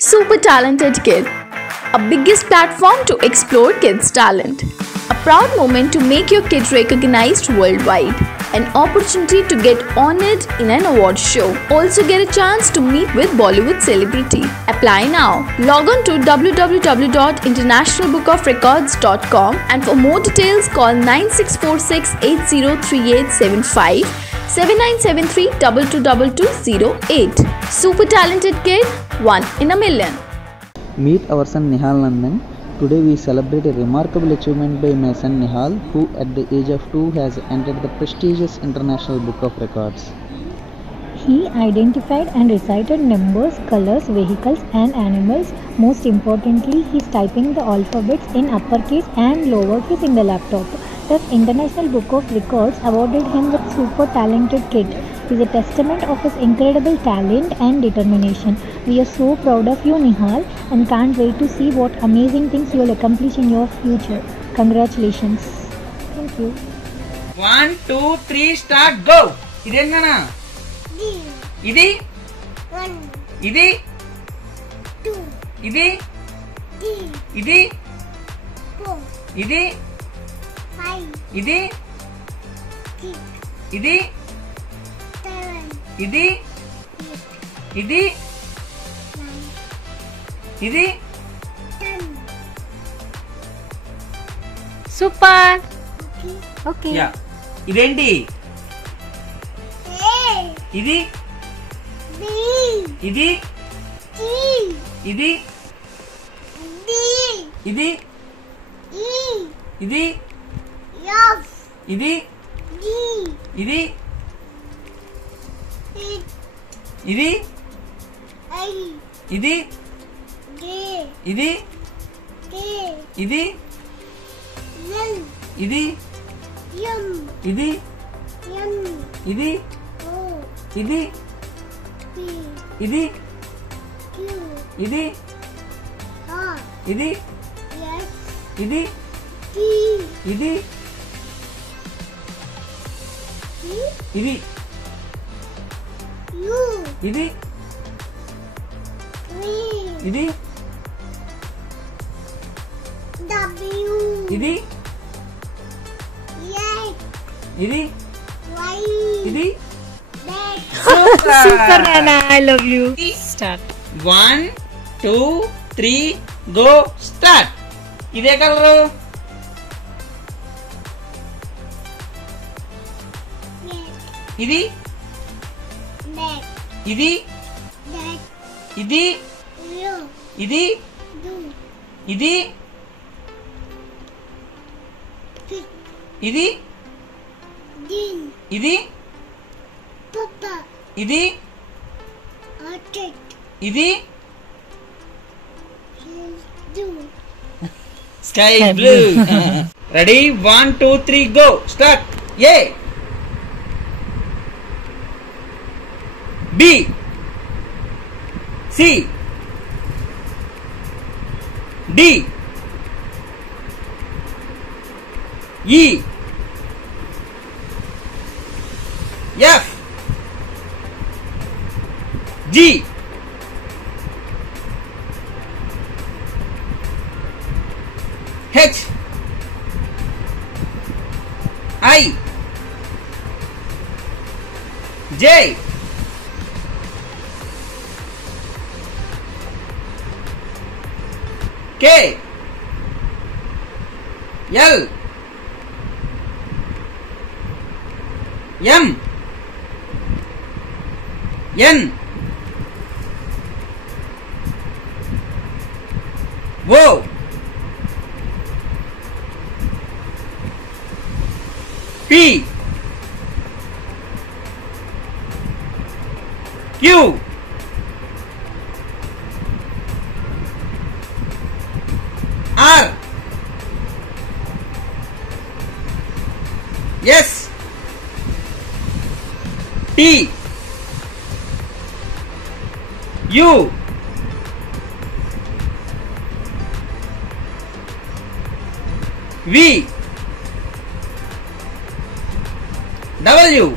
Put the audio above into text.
Super Talented Kid, a biggest platform to explore kids' talent. A proud moment to make your kid recognized worldwide. An opportunity to get honored in an award show. Also get a chance to meet with Bollywood celebrity. Apply now. Log on to www.internationalbookofrecords.com and for more details call 9646803875 7973 222208. Super Talented Kid, one in a million. Meet our son Nihal Nandan. Today we celebrate a remarkable achievement by my son Nihal, who at the age of 2 has entered the prestigious International Book of Records. He identified and recited numbers, colors, vehicles and animals. Most importantly, he is typing the alphabets in uppercase and lowercase in the laptop. Thus, International Book of Records awarded him with Super Talented Kid. It is a testament of his incredible talent and determination. We are so proud of you, Nihal, and can't wait to see what amazing things you will accomplish in your future. Congratulations. Thank you. 1, 2, 3, start, go! Idengana? Idi? 1, Idi? 2, Idi? 3, Idi? 4, Idi? 5, Idi? 6, Idi? 7, Idi? 8, Idi? 9, Idi? 10. Super. Okay. Okay. Yeah. Identi? A, Idi? B, Idi? C, Idi? D, Idi? E, Idi? F, Idi? G, Idi? H, Idi? I, Idi? J, Idi? K, Idi? L, Idi? M, Idi? N, Idi? O, Idi? P, Idi? Q, Idi? R, Idi? S, Idi? T, Idi? V, Idi? U, Idi? V, Idi? W, Idi? X, Idi? Y, Idi? Z. Super Nana, I love you. Start. 1, 2, 3, go, start. Ide colour? Idi? Idi? Idi? Idi? Idi? Idi? Idi? Idi? Idi? Sky blue. Ready? 1, 2, 3, go. Start. A. B. C. D. E. F. G. H. I. J. K. L. M. N. O. P. Q. R. S. T. U. V. W.